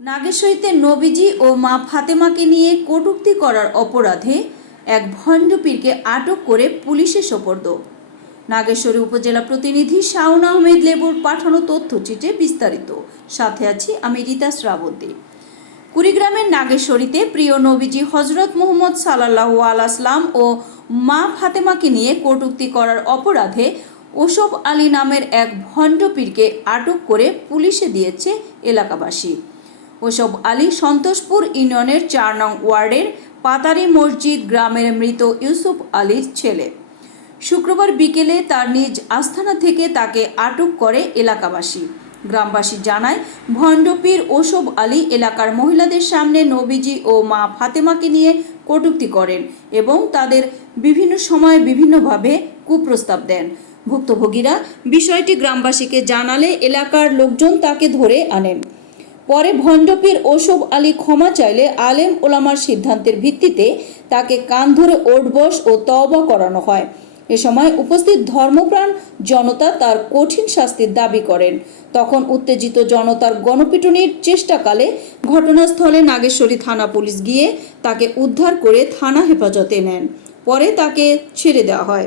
নাগেশ্বরীতে নবীজি ও মা ফাতেমাকে নিয়ে কটূক্তি করার অপরাধে এক ভণ্ড পীরকে আটক করে পুলিশে সোপর্দ। নাগেশ্বরী উপজেলা প্রতিনিধি শাওন আহমেদ লেবুর পাঠানো তথ্যচিত্রে বিস্তারিত। সাথে আছি আমি রীতা শ্রাবন্তী। কুড়িগ্রামের নাগেশ্বরীতে প্রিয় নবীজি হজরত মোহাম্মদ সাল্লাহ আলাইসলাম ও মা ফাতেমাকে নিয়ে কটূক্তি করার অপরাধে ওসব আলী নামের এক ভণ্ড পীরকে আটক করে পুলিশে দিয়েছে এলাকাবাসী। ওসব আলী সন্তোষপুর ইউনিয়নের চার নং ওয়ার্ডের পাতারি মসজিদ গ্রামের মৃত ইউসুফ আলীর ছেলে। শুক্রবার বিকেলে তার নিজ আস্থানা থেকে তাকে আটক করে এলাকাবাসী। গ্রামবাসী জানায়, ভণ্ডপীর ওসব আলী এলাকার মহিলাদের সামনে নবীজি ও মা ফাতেমাকে নিয়ে কটূক্তি করেন এবং তাদের বিভিন্ন সময়ে বিভিন্নভাবে কুপ্রস্তাব দেন। ভুক্তভোগীরা বিষয়টি গ্রামবাসীকে জানালে এলাকার লোকজন তাকে ধরে আনেন। পরে ভণ্ডপীর ওসব আলী ক্ষমা চাইলে আলেম ওলামার সিদ্ধান্তের ভিত্তিতে তাকে কান ধরে ওঠবস ও তওবা করানো হয়। এ সময় উপস্থিত ধর্মপ্রাণ জনতা তার কঠিন শাস্তির দাবি করেন। তখন উত্তেজিত জনতার গণপিটুনির চেষ্টাকালে ঘটনাস্থলে নাগেশ্বরী থানা পুলিশ গিয়ে তাকে উদ্ধার করে থানা হেফাজতে নেন। পরে তাকে ছেড়ে দেওয়া হয়।